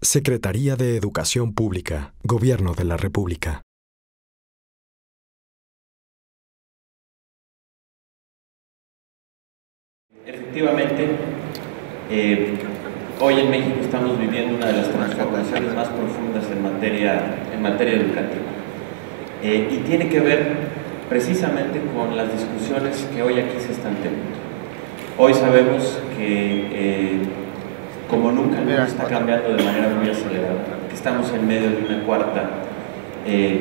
Secretaría de Educación Pública, Gobierno de la República. Efectivamente, hoy en México estamos viviendo una de las transformaciones más profundas en materia educativa. Y tiene que ver precisamente con las discusiones que hoy aquí se están teniendo. Hoy sabemos que como nunca el mundo está cambiando de manera muy acelerada, que estamos en medio de una cuarta,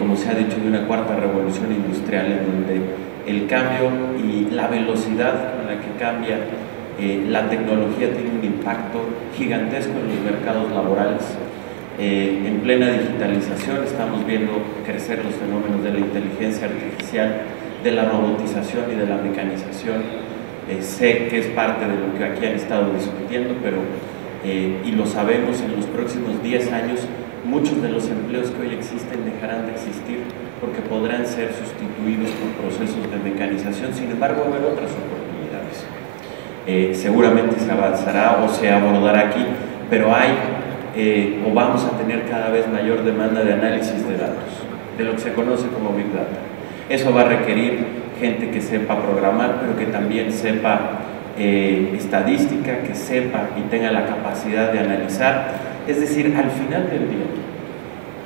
como se ha dicho, de una cuarta revolución industrial, en donde el cambio y la velocidad con la que cambia la tecnología tiene un impacto gigantesco en los mercados laborales. En plena digitalización estamos viendo crecer los fenómenos de la inteligencia artificial, de la robotización y de la mecanización. Sé que es parte de lo que aquí han estado discutiendo, pero y lo sabemos, en los próximos 10 años muchos de los empleos que hoy existen dejarán de existir porque podrán ser sustituidos por procesos de mecanización. Sin embargo, va a haber otras oportunidades. Seguramente se avanzará o se abordará aquí, pero hay o vamos a tener cada vez mayor demanda de análisis de datos, de lo que se conoce como Big Data. Eso va a requerir gente que sepa programar, pero que también sepa estadística, que sepa y tenga la capacidad de analizar. Es decir, al final del día,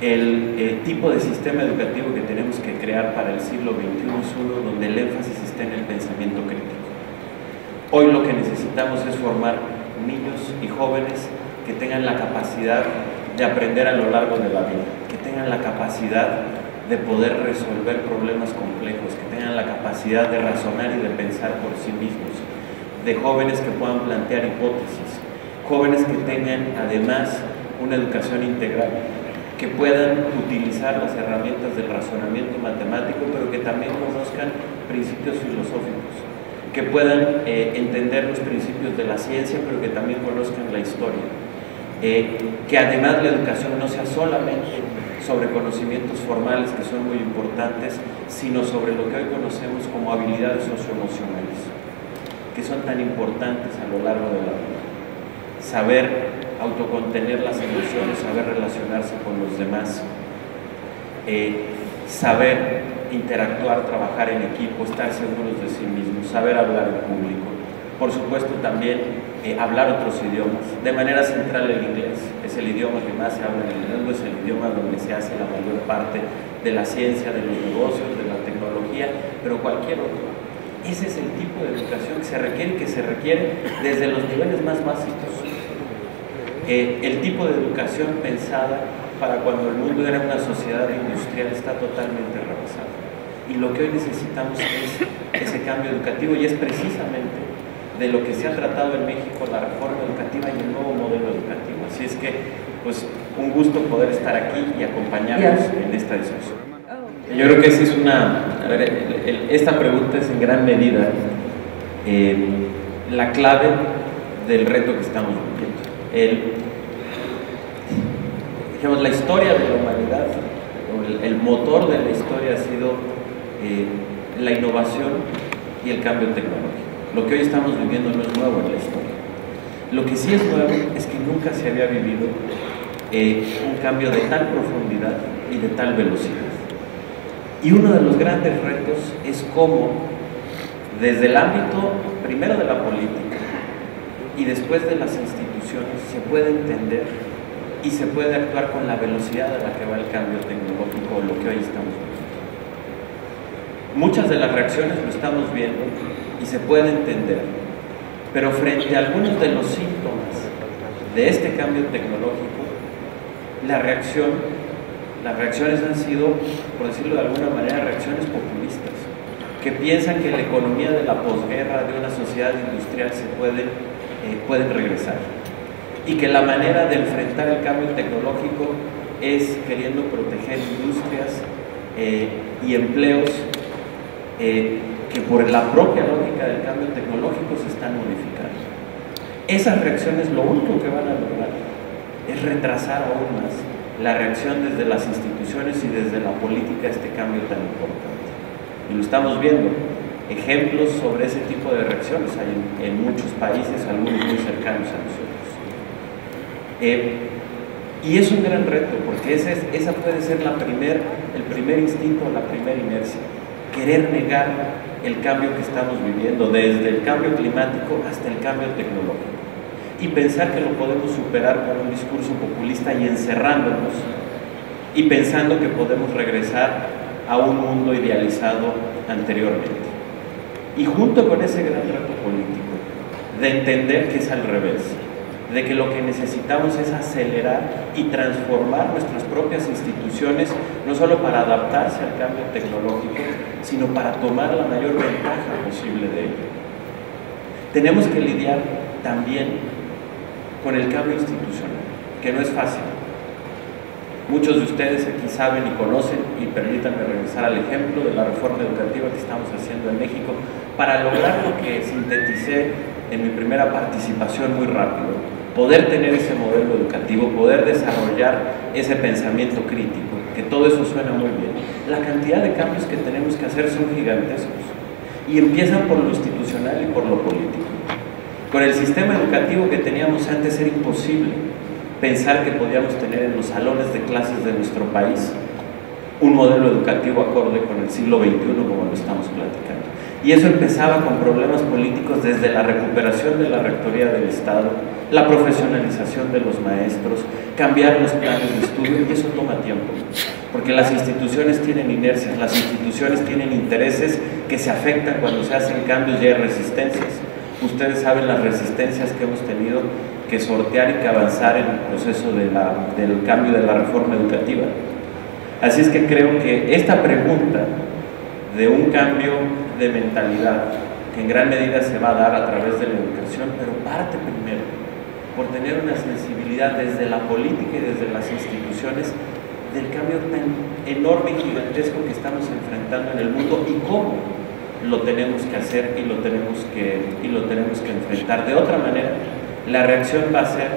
el tipo de sistema educativo que tenemos que crear para el siglo XXI es uno donde el énfasis está en el pensamiento crítico. Hoy lo que necesitamos es formar niños y jóvenes que tengan la capacidad de aprender a lo largo de la vida, que tengan la capacidad de poder resolver problemas complejos, que tengan la capacidad de razonar y de pensar por sí mismos, de jóvenes que puedan plantear hipótesis, jóvenes que tengan además una educación integral, que puedan utilizar las herramientas del razonamiento matemático, pero que también conozcan principios filosóficos, que puedan entender los principios de la ciencia, pero que también conozcan la historia. Que además la educación no sea solamente sobre conocimientos formales, que son muy importantes, sino sobre lo que hoy conocemos como habilidades socioemocionales, que son tan importantes a lo largo de la vida. Saber autocontener las emociones, saber relacionarse con los demás, saber interactuar, trabajar en equipo, estar seguros de sí mismos, saber hablar en público. Por supuesto también hablar otros idiomas, de manera central el inglés. Es el idioma que más se habla en el mundo, es el idioma donde se hace la mayor parte de la ciencia, de los negocios, de la tecnología, pero cualquier otro. Ese es el tipo de educación que se requiere desde los niveles más básicos. El tipo de educación pensada para cuando el mundo era una sociedad industrial está totalmente rebasado. Y lo que hoy necesitamos es ese cambio educativo, y es precisamente de lo que se ha tratado en México la reforma educativa y el nuevo modelo educativo. Así es que, pues, un gusto poder estar aquí y acompañarnos en esta discusión. Yo creo que esa es esta pregunta es en gran medida la clave del reto que estamos viviendo. Digamos, la historia de la humanidad, el motor de la historia ha sido la innovación y el cambio tecnológico. Lo que hoy estamos viviendo no es nuevo en la historia. Lo que sí es nuevo es que nunca se había vivido un cambio de tal profundidad y de tal velocidad. Y uno de los grandes retos es cómo, desde el ámbito primero de la política y después de las instituciones, se puede entender y se puede actuar con la velocidad a la que va el cambio tecnológico, lo que hoy estamos viendo. Muchas de las reacciones lo estamos viendo y se puede entender, pero frente a algunos de los síntomas de este cambio tecnológico, las reacciones han sido, por decirlo de alguna manera, reacciones populistas, que piensan que la economía de la posguerra de una sociedad industrial se puede regresar, y que la manera de enfrentar el cambio tecnológico es queriendo proteger industrias y empleos que por la propia lógica del cambio tecnológico se están modificando. Esas reacciones lo único que van a lograr es retrasar aún más la reacción desde las instituciones y desde la política a este cambio tan importante. Y lo estamos viendo. Ejemplos sobre ese tipo de reacciones hay en muchos países, algunos muy cercanos a nosotros. Y es un gran reto, porque esa puede ser el primer instinto, la primera inercia, querer negar el cambio que estamos viviendo, desde el cambio climático hasta el cambio tecnológico, y pensar que lo podemos superar con un discurso populista y encerrándonos, y pensando que podemos regresar a un mundo idealizado anteriormente. Y junto con ese gran reto político, de entender que es al revés, de que lo que necesitamos es acelerar y transformar nuestras propias instituciones, no solo para adaptarse al cambio tecnológico, sino para tomar la mayor ventaja posible de ello. Tenemos que lidiar también con el cambio institucional, que no es fácil. Muchos de ustedes aquí saben y conocen, y permítanme regresar al ejemplo de la reforma educativa que estamos haciendo en México, para lograr lo que sinteticé en mi primera participación muy rápido, poder tener ese modelo educativo, poder desarrollar ese pensamiento crítico, que todo eso suena muy bien. La cantidad de cambios que tenemos que hacer son gigantescos, y empiezan por lo institucional y por lo político. Con el sistema educativo que teníamos antes era imposible pensar que podíamos tener en los salones de clases de nuestro país un modelo educativo acorde con el siglo XXI como lo estamos platicando. Y eso empezaba con problemas políticos desde la recuperación de la rectoría del Estado, la profesionalización de los maestros, cambiar los planes de estudio, y eso toma tiempo, porque las instituciones tienen inercias, las instituciones tienen intereses que se afectan cuando se hacen cambios y hay resistencias. Ustedes saben las resistencias que hemos tenido que sortear y que avanzar en el proceso del cambio de la reforma educativa. Así es que creo que esta pregunta de un cambio de mentalidad, que en gran medida se va a dar a través de la educación, pero parte primero por tener una sensibilidad desde la política y desde las instituciones del cambio tan enorme y gigantesco que estamos enfrentando en el mundo, y cómo lo tenemos que hacer y lo tenemos que enfrentar. De otra manera, la reacción va a ser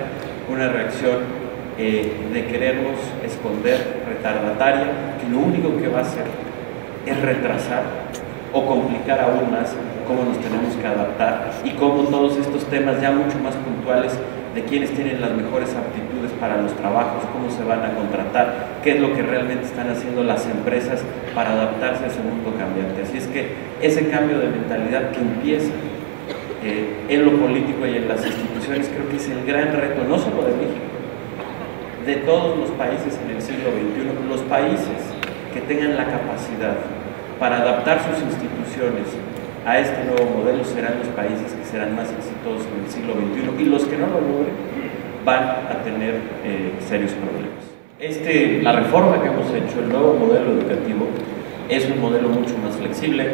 una reacción de querernos esconder, retardataria, que lo único que va a hacer es retrasar o complicar aún más cómo nos tenemos que adaptar, y cómo todos estos temas ya mucho más puntuales de quiénes tienen las mejores aptitudes para los trabajos, cómo se van a contratar, qué es lo que realmente están haciendo las empresas para adaptarse a ese mundo cambiante. Así es que ese cambio de mentalidad que empieza en lo político y en las instituciones, creo que es el gran reto, no solo de México, de todos los países en el siglo XXI. Los países que tengan la capacidad para adaptar sus instituciones a este nuevo modelo serán los países que serán más exitosos en el siglo XXI, y los que no lo logren van a tener serios problemas. La reforma que hemos hecho, el nuevo modelo educativo, es un modelo mucho más flexible,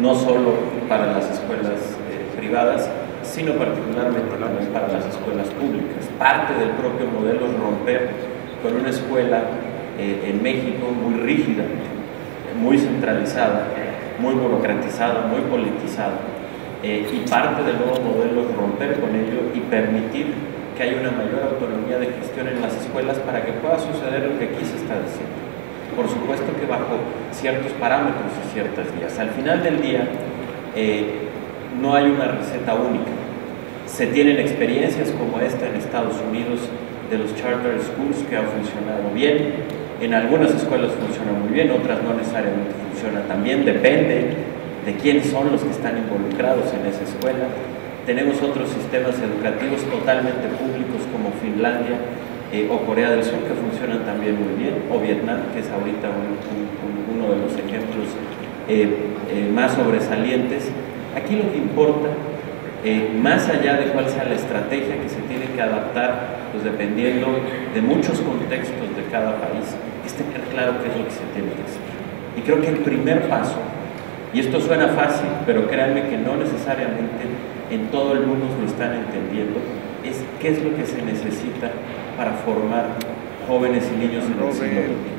no solo para las escuelas privadas, sino particularmente también para las escuelas públicas. Parte del propio modelo es romper con una escuela en México muy rígida, muy centralizada, muy burocratizada, muy politizada, y parte del nuevo modelo es romper con ello y permitir que haya una mayor autonomía de gestión en las escuelas para que pueda suceder lo que aquí se está diciendo. Por supuesto que bajo ciertos parámetros y ciertas vías. Al final del día, no hay una receta única. Se tienen experiencias como esta en Estados Unidos de los charter schools que han funcionado bien. En algunas escuelas funciona muy bien, otras no necesariamente funciona tan bien, depende de quiénes son los que están involucrados en esa escuela. Tenemos otros sistemas educativos totalmente públicos como Finlandia o Corea del Sur, que funcionan también muy bien, o Vietnam, que es ahorita uno de los ejemplos más sobresalientes. Aquí lo que importa, más allá de cuál sea la estrategia que se tiene que adaptar, pues dependiendo de muchos contextos de cada país, es tener claro qué es lo que se tiene que hacer. Y creo que el primer paso, y esto suena fácil, pero créanme que no necesariamente en todo el mundo lo están entendiendo, es qué es lo que se necesita para formar jóvenes y niños en el siglo XXI.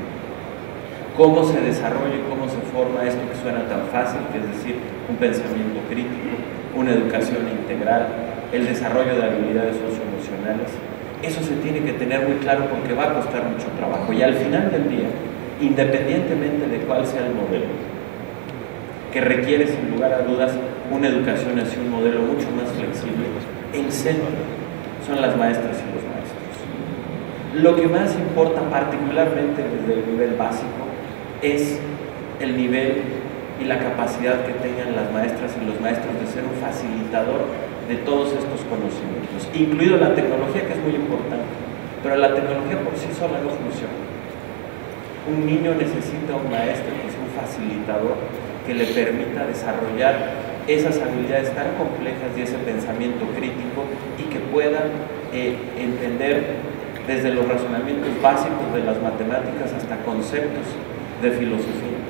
Cómo se desarrolla y cómo se forma esto que suena tan fácil, que es decir, un pensamiento crítico, una educación integral, el desarrollo de habilidades socioemocionales. Eso se tiene que tener muy claro porque va a costar mucho trabajo. Y al final del día, independientemente de cuál sea el modelo, que requiere sin lugar a dudas una educación hacia un modelo mucho más flexible, el centro son las maestras y los maestros. Lo que más importa particularmente desde el nivel básico es el nivel y la capacidad que tengan las maestras y los maestros de ser un facilitador de todos estos conocimientos, incluido la tecnología, que es muy importante, pero la tecnología por sí sola no funciona. Un niño necesita un maestro que es un facilitador que le permita desarrollar esas habilidades tan complejas y ese pensamiento crítico y que pueda entender desde los razonamientos básicos de las matemáticas hasta conceptos de filosofía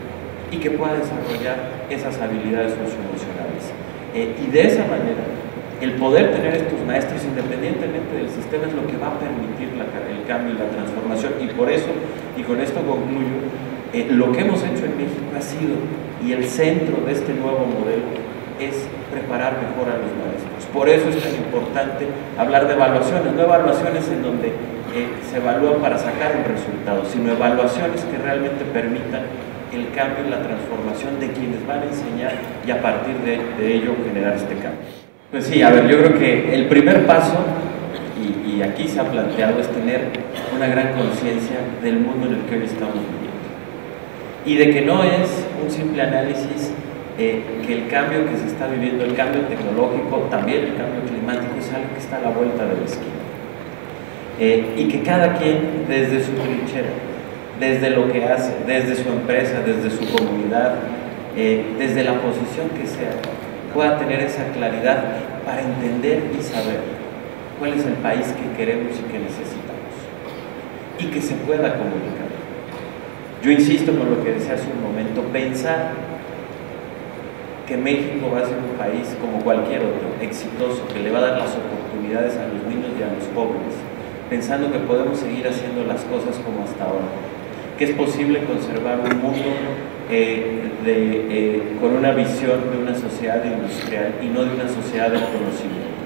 y que pueda desarrollar esas habilidades socioemocionales. Y de esa manera, el poder tener estos maestros independientemente del sistema es lo que va a permitir el cambio y la transformación. Y por eso, y con esto concluyo, lo que hemos hecho en México ha sido, y el centro de este nuevo modelo, es preparar mejor a los maestros. Por eso es tan importante hablar de evaluaciones, no evaluaciones en donde se evalúan para sacar un resultado, sino evaluaciones que realmente permitan el cambio y la transformación de quienes van a enseñar y a partir de ello generar este cambio. Pues sí, a ver, yo creo que el primer paso, y aquí se ha planteado, es tener una gran conciencia del mundo en el que hoy estamos viviendo. Y de que no es un simple análisis, que el cambio que se está viviendo, el cambio tecnológico, también el cambio climático, es algo que está a la vuelta de la esquina. Y que cada quien, desde su trinchera, desde lo que hace, desde su empresa, desde su comunidad, desde la posición que sea, pueda tener esa claridad para entender y saber cuál es el país que queremos y que necesitamos y que se pueda comunicar. Yo insisto con lo que decía hace un momento, pensar que México va a ser un país como cualquier otro, exitoso, que le va a dar las oportunidades a los niños y a los jóvenes, pensando que podemos seguir haciendo las cosas como hasta ahora, que es posible conservar un mundo con una visión de una sociedad industrial y no de una sociedad del conocimiento,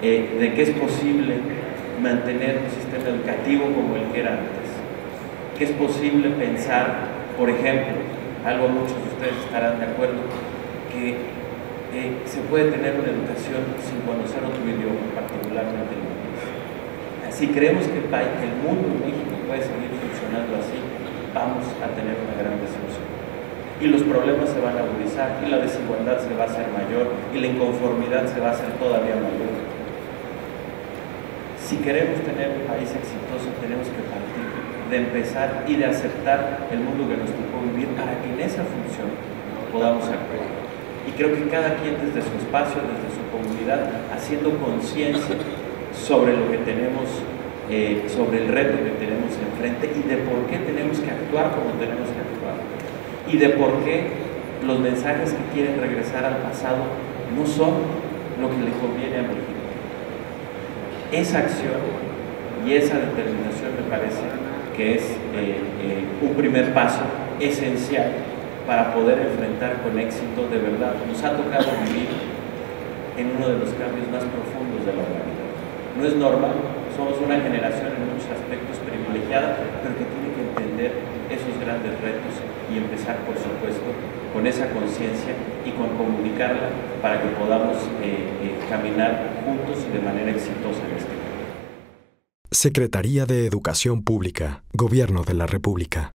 de que es posible mantener un sistema educativo como el que era antes, que es posible pensar, por ejemplo, algo muchos de ustedes estarán de acuerdo, que se puede tener una educación sin conocer otro idioma, particularmente el inglés. Si creemos que el mundo en México puede seguir funcionando así, vamos a tener una gran desilusión. Y los problemas se van a agudizar, y la desigualdad se va a hacer mayor, y la inconformidad se va a hacer todavía mayor. Si queremos tener un país exitoso, tenemos que partir de empezar y de aceptar el mundo que nos tocó vivir para que en esa función podamos actuar. Y creo que cada quien desde su espacio, desde su comunidad, haciendo conciencia sobre lo que tenemos, sobre el reto que tenemos enfrente y de por qué tenemos que actuar como tenemos que actuar. Y de por qué los mensajes que quieren regresar al pasado no son lo que le conviene a México. Esa acción y esa determinación me parece que es un primer paso esencial para poder enfrentar con éxito de verdad. Nos ha tocado vivir en uno de los cambios más profundos de la humanidad. No es normal, somos una generación en muchos aspectos privilegiada, pero que tiene que entender esos grandes retos y empezar, por supuesto, con esa conciencia y con comunicarla para que podamos caminar juntos y de manera exitosa en este camino. Secretaría de Educación Pública, Gobierno de la República.